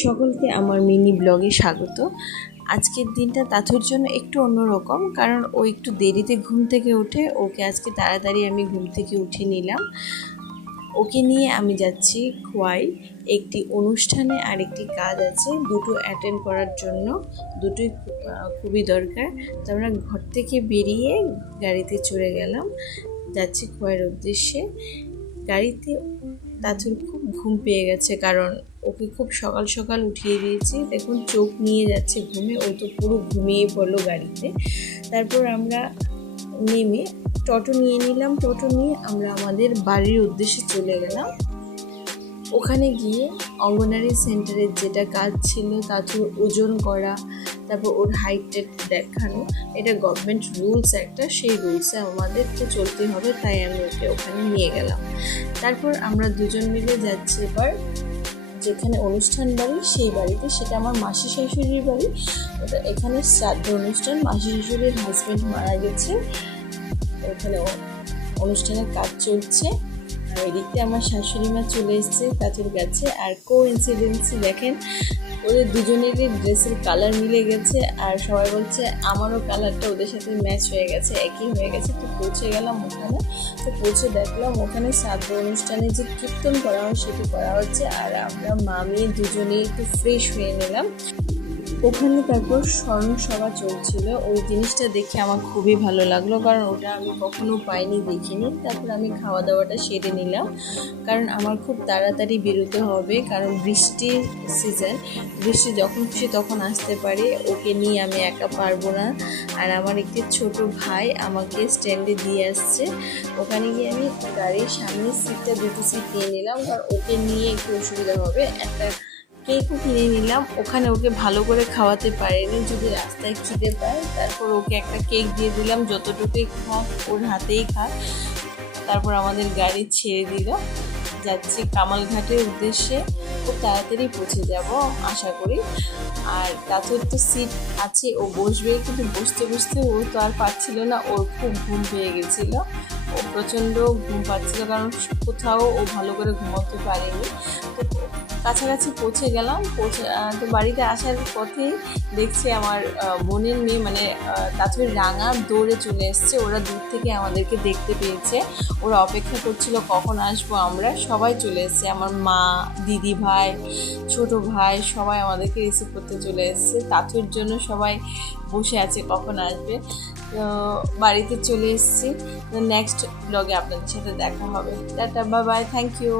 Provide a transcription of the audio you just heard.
সকলকে আমার মিনি ব্লগে স্বাগত। আজকের দিনটা তাথুর জন্য একটু অন্যরকম, কারণ ও একটু দেরিতে ঘুম থেকে ওঠে। ওকে আজকে তাড়াতাড়ি আমি ঘুম থেকে উঠিয়ে নিলাম। ওকে নিয়ে আমি যাচ্ছি খোয়াই একটি অনুষ্ঠানে, আর একটি কাজ আছে, দুটো অ্যাটেন্ড করার জন্য। দুটোই খুবই দরকার। তো আমরা ঘর থেকে বেরিয়ে গাড়িতে চড়ে গেলাম, যাচ্ছি খোয়াইয়ের উদ্দেশ্যে। গাড়িতে তাথুর খুব ঘুম পেয়ে গেছে, কারণ ওকে খুব সকাল সকাল উঠিয়ে দিয়েছি। দেখুন চোখ নিয়ে যাচ্ছে ঘুমে, ও তো পুরো ঘুমিয়ে পড়লো গাড়িতে। তারপর আমরা নেমে টোটো নিয়ে নিলাম। টোটো নিয়ে আমরা আমাদের বাড়ির উদ্দেশ্যে চলে গেলাম। ওখানে গিয়ে অঙ্গনারী সেন্টারের যেটা কাজ ছিল, তাথুর ওজন করা, তারপর ওর হাইট দেখানো, এটা গভর্নমেন্ট রুলস একটা, সেই রুলসে আমাদেরকে চলতে হবে, তাই আমি ওকে ওখানে নিয়ে গেলাম। তারপর আমরা দুজন মিলে যাচ্ছি এবার যেখানে অনুষ্ঠান বাড়ি, সেই বাড়িতে। সেটা আমার মাসি শাশুড়ির বাড়ি। ওটা এখানে শ্রাদ্ধ অনুষ্ঠান, মাসি শাশুড়ির হাজব্যান্ড মারা গেছে, ওখানে অনুষ্ঠানের কাজ চলছে। আর এদিকে আমার শাশুড়ি মা চলে এসছে তাথুর কাছে। আর কোইন্সিডেন্সি দেখেন, ওদের দুজনেরই ড্রেসের কালার মিলে গেছে, আর সবাই বলছে আমারও কালারটা ওদের সাথে ম্যাচ হয়ে গেছে, একই হয়ে গেছে। তো পৌঁছে গেলাম ওখানে। তো পৌঁছে দেখলাম ওখানে শ্রাদ্ধ অনুষ্ঠানে যে কীর্তন করা হয় সেটি করা হচ্ছে, আর আমরা মামি দুজনেই একটু ফ্রেশ হয়ে নিলাম ওখানে। তারপর স্মরণসভা চলছিল, ওই জিনিসটা দেখে আমার খুবই ভালো লাগলো, কারণ ওটা আমি কখনো পাইনি, দেখিনি। তারপর আমি খাওয়া দাওয়াটা সেরে নিলাম, কারণ আমার খুব তাড়াতাড়ি বেরোতে হবে, কারণ বৃষ্টির সিজন, বৃষ্টি যখন খুশি তখন আসতে পারে। ওকে নিয়ে আমি একা পারবো না। আর আমার একটি ছোট ভাই আমাকে স্ট্যান্ডে দিয়ে আসছে। ওখানে গিয়ে আমি গাড়ির সামনের সিটটা, দুটো সিট নিয়ে নিলাম, কারণ ওকে নিয়ে একটু অসুবিধা হবে। একটা কেকও কিনে নিলাম। ওখানে ওকে ভালো করে খাওয়াতে পারিনি, যদি রাস্তায় খিদে পায়। তারপর ওকে একটা কেক দিয়ে দিলাম, যতটুকুই খাক ওর হাতেই খাক। তারপর আমাদের গাড়ি ছেড়ে দিল, যাচ্ছি কামালঘাটের উদ্দেশ্যে। খুব তাড়াতাড়ি পৌঁছে যাব আশা করি। আর তাথুর তো সিট আছে, ও বসবে, কিন্তু বসতে বসতে ও তো আর পারছিল না, ওর খুব ঘুম পেয়ে গেছিলো। ও প্রচণ্ড ঘুম পাচ্ছিল, কারণ কোথাও ও ভালো করে ঘুমাতে পারেনি। তো কাছাকাছি পৌঁছে গেলাম। তো বাড়িতে আসার পথে দেখছি আমার বোনের মেয়ে, মানে তাথুর রাঙা দৌড়ে চলে এসছে। ওরা দূর থেকে আমাদেরকে দেখতে পেয়েছে, ওরা অপেক্ষা করছিল কখন আসবো আমরা। সবাই চলে এসছে, আমার মা, দিদি ভাই, ছোট ভাই, সবাই আমাদেরকে রিসিভ করতে চলে এসছে। তাথুর জন্য সবাই বসে আছে কখন আসবে। তো বাড়িতে চলে এসেছি। নেক্সট ব্লগে আপনাদের সাথে দেখা হবে। Tata, bye bye, thank you.